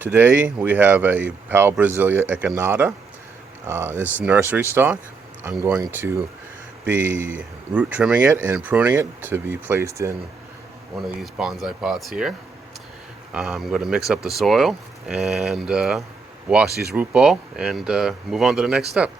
Today we have a Paubrasilia echinata. This is nursery stock. I'm going to be root trimming it and pruning it to be placed in one of these bonsai pots here. I'm going to mix up the soil and wash these root ball and move on to the next step.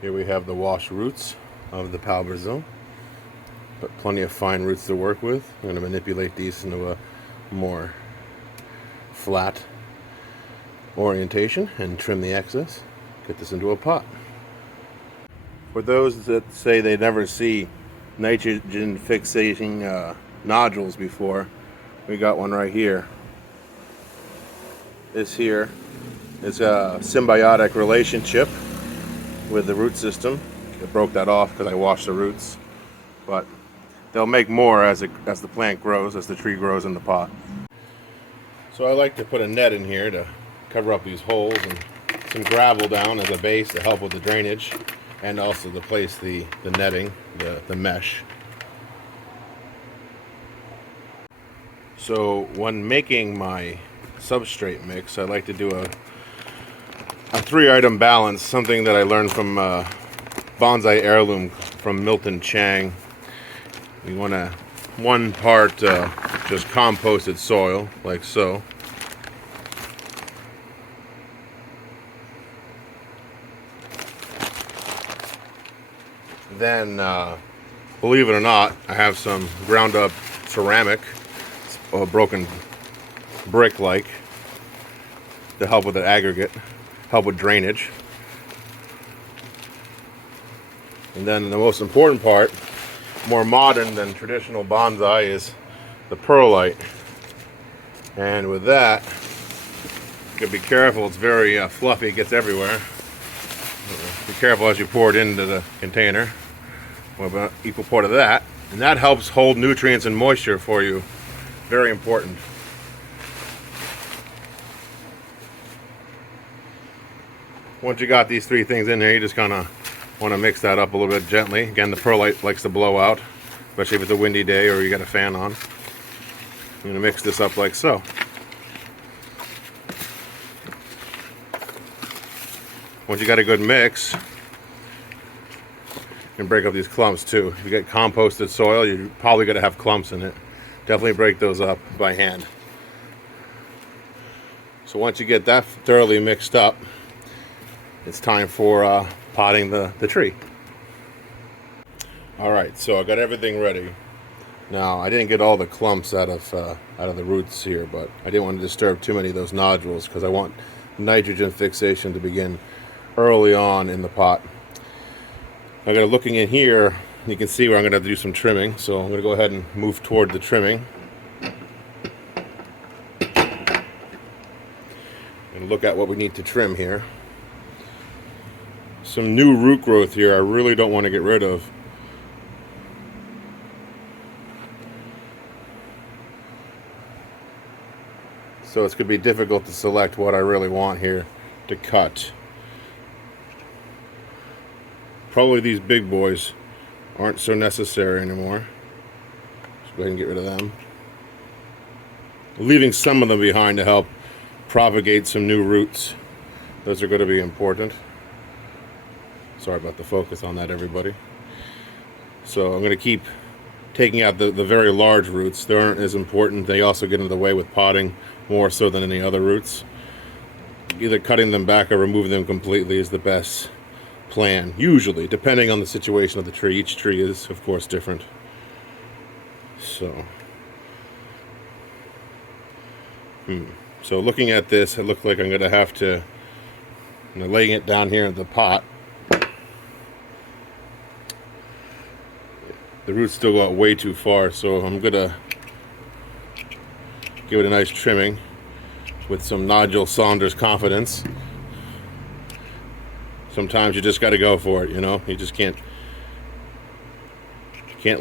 Here we have the washed roots of the Pau Brasil, but plenty of fine roots to work with. I'm going to manipulate these into a more flat orientation and trim the excess. Get this into a pot. For those that say they never see nitrogen fixating nodules before, we got one right here. This here is a symbiotic relationship with the root system. I broke that off because I washed the roots, but they'll make more as the plant grows, as the tree grows in the pot. So I like to put a net in here to cover up these holes and some gravel down as a base to help with the drainage, and also to place the netting, the mesh. So when making my substrate mix, I like to do a 3-item balance, something that I learned from Bonsai Heirloom from Milton Chang. You want to 1 part just composted soil, like so. Then, believe it or not, I have some ground up ceramic, or broken brick-like, to help with the aggregate, help with drainage. And then the most important part, more modern than traditional bonsai, is the perlite. And with that, you gotta be careful. It's very fluffy, it gets everywhere. Be careful as you pour it into the container. Well, about equal part of that, and that helps hold nutrients and moisture for you. Very important. Once you got these 3 things in there, you just kind of want to mix that up a little bit gently. Again, the perlite likes to blow out, especially if it's a windy day or you got a fan on. I'm going to mix this up like so. Once you got a good mix, you can break up these clumps too. If you get composted soil, you're probably going to have clumps in it. Definitely break those up by hand. So once you get that thoroughly mixed up, it's time for potting the tree. Alright, so I got everything ready. Now, I didn't get all the clumps out of the roots here, but I didn't want to disturb too many of those nodules because I want nitrogen fixation to begin early on in the pot. I got looking in here, you can see where I'm going to have to do some trimming, so I'm going to go ahead and move toward the trimming. And look at what we need to trim here. some new root growth here I really don't want to get rid of. So it's going to be difficult to select what I really want here to cut. Probably these big boys aren't so necessary anymore. Let's go ahead and get rid of them. Leaving some of them behind to help propagate some new roots. Those are going to be important. Sorry about the focus on that, everybody. So I'm going to keep taking out the very large roots. They aren't as important. They also get in the way with potting more so than any other roots. Either cutting them back or removing them completely is the best plan, usually, depending on the situation of the tree. Each tree is, of course, different. So looking at this, it looks like I'm going to have to, laying it down here in the pot. The roots still go out way too far, so I'm going to give it a nice trimming with some Nigel Saunders confidence. Sometimes you just got to go for it, You just can't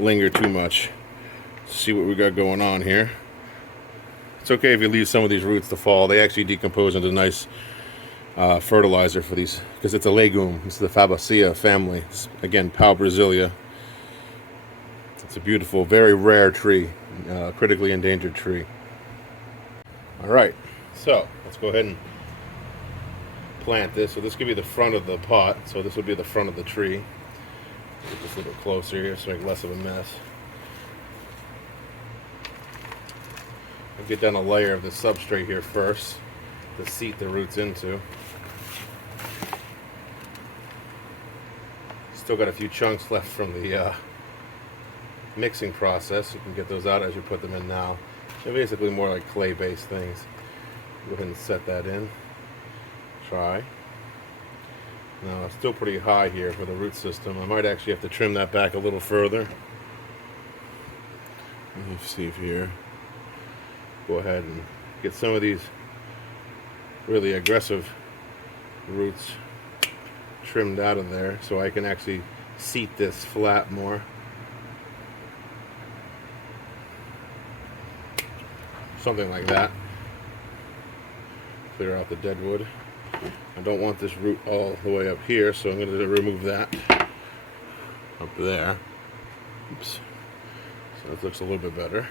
linger too much. Let's see what we got going on here. It's okay if you leave some of these roots to fall. They actually decompose into nice fertilizer for these, because it's a legume. It's the Paubrasilia family. It's, again, Paubrasilia. It's a beautiful, very rare tree, critically endangered tree. All right, so let's go ahead and plant this. So this could be the front of the pot. So this would be the front of the tree. Get this a little closer here so make less of a mess. I'll get down a layer of the substrate here first to seat the roots into. Still got a few chunks left from the mixing process. You can get those out as you put them in now. They're basically more like clay-based things. Go ahead and set that in. Try. Now it's still pretty high here for the root system. I might actually have to trim that back a little further. Let me see here. Go ahead and get some of these really aggressive roots trimmed out of there so I can actually seat this flat more. Something like that. Clear out the dead wood. I don't want this root all the way up here, so I'm going to remove that up there. Oops. So that looks a little bit better.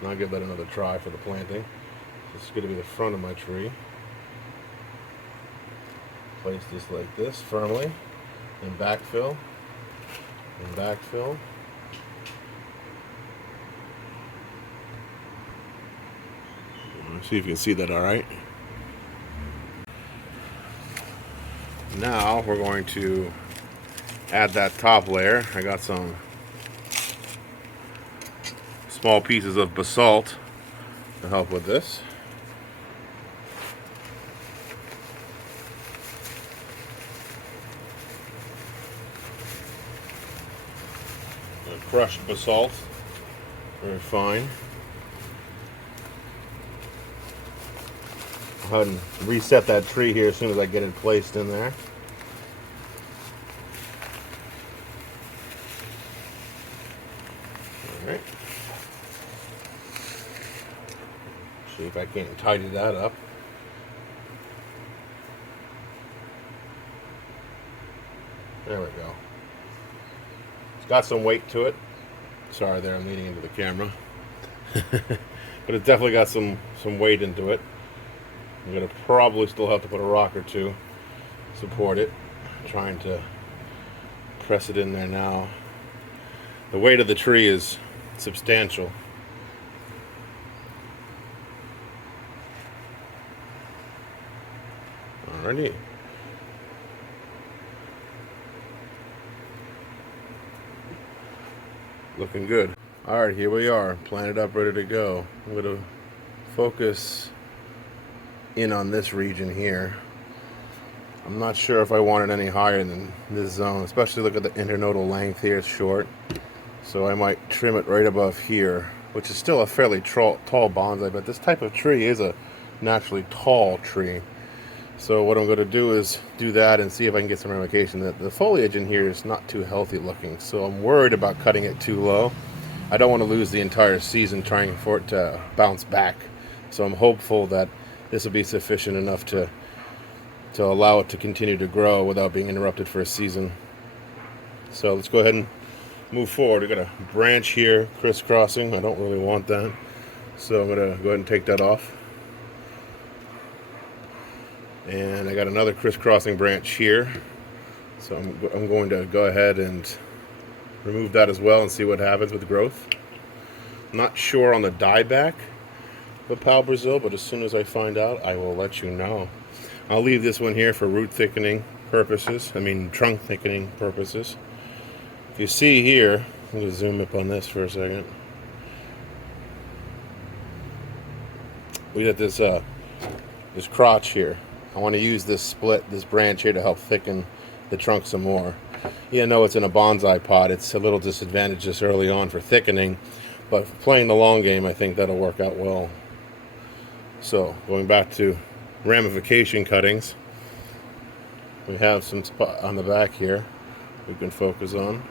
Now I'll give that another try for the planting. This is going to be the front of my tree. Place this like this firmly, and backfill, and backfill. Let's see if you can see that all right. Now we're going to add that top layer. I got some small pieces of basalt to help with this. Crushed basalt, very fine. Go ahead and reset that tree here as soon as I get it placed in there. Alright. See if I can't tidy that up. There we go. It's got some weight to it. Sorry there, I'm leaning into the camera. But it's definitely got some weight into it. I'm going to probably still have to put a rock or two to support it. I'm trying to press it in there now. The weight of the tree is substantial. Alrighty. Looking good. Alright, here we are, planted up, ready to go. I'm going to focus in on this region here. I'm not sure if I want it any higher than this zone, especially look at the internodal length here, it's short. So I might trim it right above here, which is still a fairly tall bonsai, but this type of tree is a naturally tall tree. So what I'm going to do is do that and see if I can get some ramification. The foliage in here is not too healthy looking, so I'm worried about cutting it too low. I don't want to lose the entire season trying for it to bounce back. So I'm hopeful that this will be sufficient enough to allow it to continue to grow without being interrupted for a season. So let's go ahead and move forward. We've got a branch here crisscrossing. I don't really want that, so I'm going to go ahead and take that off. And I got another crisscrossing branch here, so I'm going to go ahead and remove that as well and see what happens with growth. I'm not sure on the dieback of Pau Brasil, but as soon as I find out, I will let you know. I'll leave this one here for root thickening purposes, trunk thickening purposes. If you see here, I'm going to zoom up on this for a second. We got this crotch here. I want to use this branch here to help thicken the trunk some more. You know, it's in a bonsai pot. It's a little disadvantageous early on for thickening, but for playing the long game, I think that'll work out well. So, going back to ramification cuttings, we have some spot on the back here we can focus on.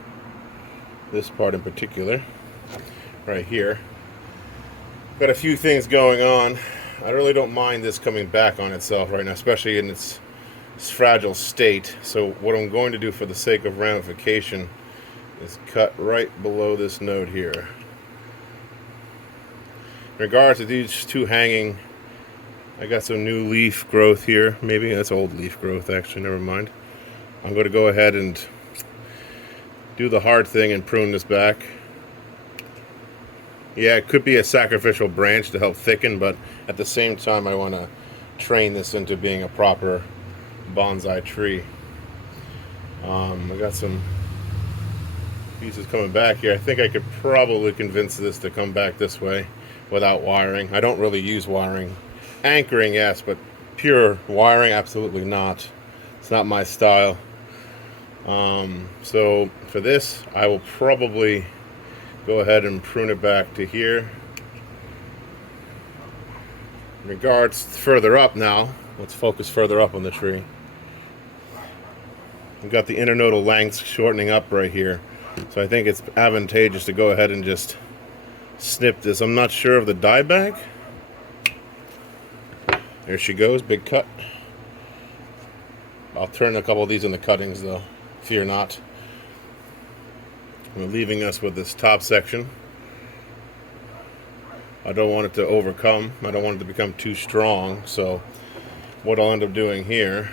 This part in particular, right here. Got a few things going on. I really don't mind this coming back on itself right now, especially in its fragile state. So what I'm going to do for the sake of ramification is cut right below this node here. In regards to these two hanging, I got some new leaf growth here. Maybe that's old leaf growth, actually, never mind. I'm going to go ahead and do the hard thing and prune this back. Yeah, it could be a sacrificial branch to help thicken, but at the same time I want to train this into being a proper bonsai tree. I got some pieces coming back here. I think I could probably convince this to come back this way without wiring. I don't really use wiring. Anchoring, yes, but pure wiring, absolutely not. It's not my style. So for this, I will probably go ahead and prune it back to here. In regards further up now, let's focus further up on the tree. We've got the internodal lengths shortening up right here. So I think it's advantageous to go ahead and just snip this. I'm not sure of the dieback. There she goes, big cut. I'll turn a couple of these into cuttings though, fear not. We're leaving us with this top section. I don't want it to overcome. I don't want it to become too strong. So what I'll end up doing here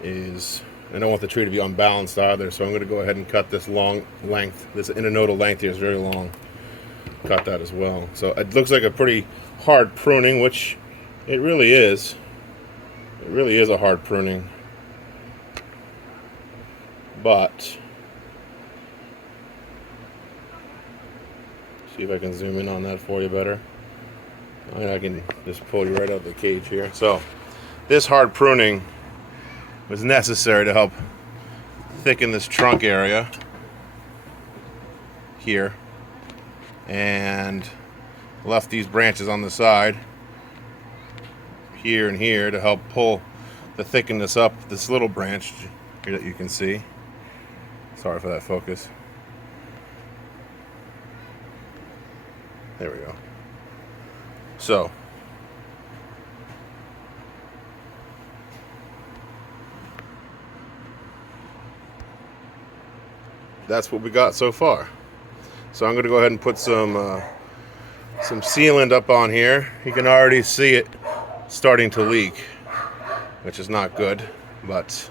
is, I don't want the tree to be unbalanced either, so I'm going to go ahead and cut this long length. This internodal length here is very long. Cut that as well. So it looks like a pretty hard pruning, which it really is. It really is a hard pruning. But see if I can zoom in on that for you better. I can just pull you right out of the cage here. So this hard pruning was necessary to help thicken this trunk area here, and left these branches on the side here and here to help pull the thickness up this little branch here that you can see. Sorry for that focus. There we go. So that's what we got so far. So I'm going to go ahead and put some sealant up on here. You can already see it starting to leak, which is not good, but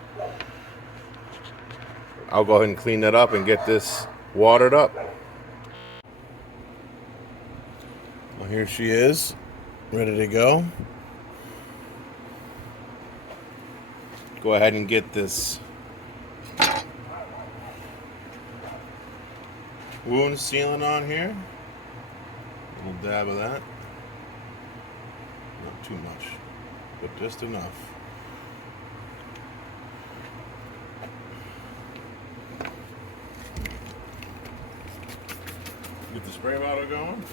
I'll go ahead and clean that up and get this watered up. Well, here she is, ready to go. Go ahead and get this wound sealant on here. A little dab of that. Not too much, but just enough. Get the spray bottle going.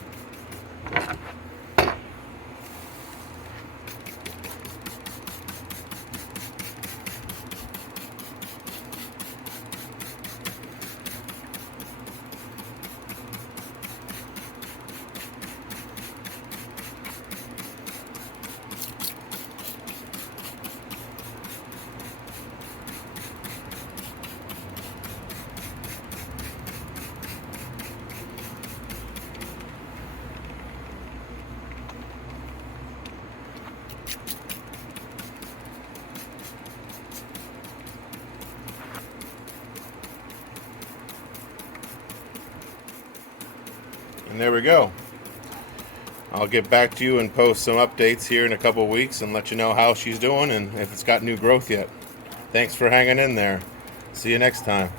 And there we go. I'll get back to you and post some updates here in a couple weeks and let you know how she's doing and if it's got new growth yet. Thanks for hanging in there. See you next time.